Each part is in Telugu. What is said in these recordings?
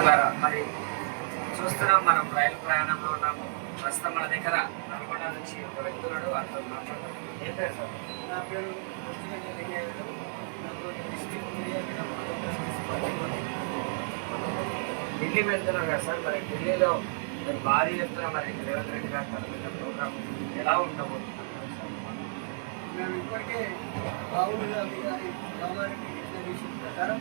మిత్రులారా, మరి చూస్తున్నాం, మనం రైలు ప్రయాణంలో ఉన్నాము. ప్రస్తుతం మన దగ్గర నల్గొండ నుంచి ఒక వ్యక్తి ఉన్నాడు. అతను మాట్లాడతాం. ఏం పేరు సార్? నా పేరు ఢిల్లీ వెళ్తున్నారు కదా సార్, మరి ఢిల్లీలో మరి భారీ ఎత్తున మరి రేవంత్ రెడ్డి గారు తరలిన ప్రోగ్రామ్ ఎలా ఉండబోతున్నారు? మేము ఇప్పటికే రాహుల్ గాంధీ గారి రామారెడ్డి డిక్లరేషన్ ప్రకారం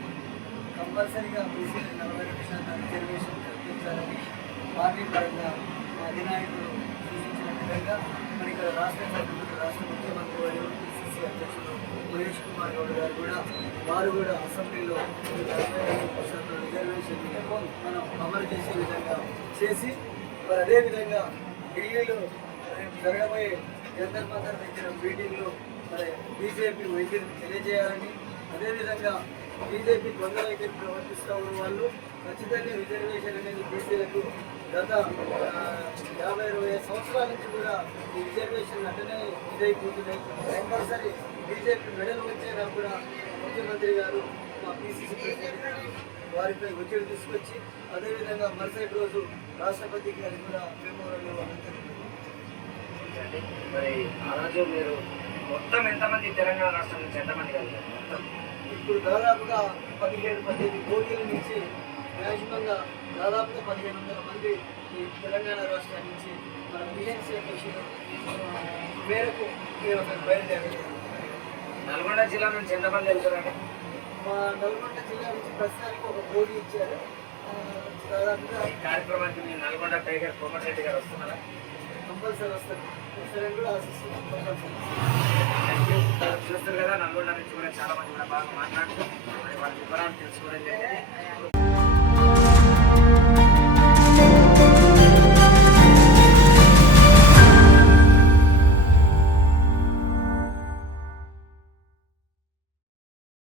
కంపల్సరీగా బీసీలు 40% రిజర్వేషన్ కల్పించాలని పార్టీ పరంగా మా అధినాయకులు సూచించిన విధంగా మరి ఇక్కడ రాష్ట్ర ముఖ్యమంత్రి వారు పిసిసి అధ్యక్షులు మహేష్ కుమార్ గౌడ్ గారు కూడా వారు కూడా అసెంబ్లీలో 45% రిజర్వేషన్ మనం అమలు చేసే విధంగా చేసి మరి అదేవిధంగా ఢిల్లీలో జరగబోయే జంతర్ మంతర్ దగ్గర మీటింగ్లో మరి బీజేపీ వైద్యులు తెలియజేయాలని, అదేవిధంగా బీజేపీ దొంగ వైద్యులు ప్రవర్తిస్తూ ఉన్న వాళ్ళు ఖచ్చితంగా రిజర్వేషన్ అనేది బీసీలకు గత 50-60 సంవత్సరాల నుంచి కూడా ఈ రిజర్వేషన్ అట్టనే ఇదైపోతున్నాయి. కంపల్సరీ బీజేపీ మెడల్ వచ్చేలా కూడా ముఖ్యమంత్రి గారు మా పిసిసి ప్రెసిడెంట్ గారు వారిపై ఒత్తిడి తీసుకొచ్చి అదేవిధంగా మరుసటి రోజు రాష్ట్రపతి గారికి కూడా మెమోరాండం ఇవ్వాలని తెలియదు. మరి ఆ రోజు మీరు మొత్తం ఎంతమంది తెలంగాణ రాష్ట్రం నుంచి ఎంతమంది కలిగారు? మొత్తం ఇప్పుడు దాదాపుగా 17-18 కోట్ల నుంచి మ్యాక్సిమంగా దాదాపుగా 1500 మంది ఈ తెలంగాణ రాష్ట్రం నుంచి మన బిఎన్సీ మేరకు మేము అక్కడ బయలుదేరాము. నల్గొండ జిల్లా నుంచి ఎంతమంది వెళ్తారండి? మా నల్గొండ జిల్లా నుంచి ప్రస్తుతానికి ఒక బోర్డు ఇచ్చారు. దాదాపుగా ఈ కార్యక్రమానికి మీ నల్గొండ టైగర్ కోమటిరెడ్డి గారు వస్తున్నారా? కంపల్సరీ వస్తారు. వస్తారని కూడా ఆశిస్తున్నాం. కంపల్సరీ చూస్తారు కదా, నల్గొండ నుంచి కూడా చాలా మంది కూడా బాగా మాట్లాడుతూ మరి వాళ్ళ వివరాలు తెలుసుకోవడం జరిగింది.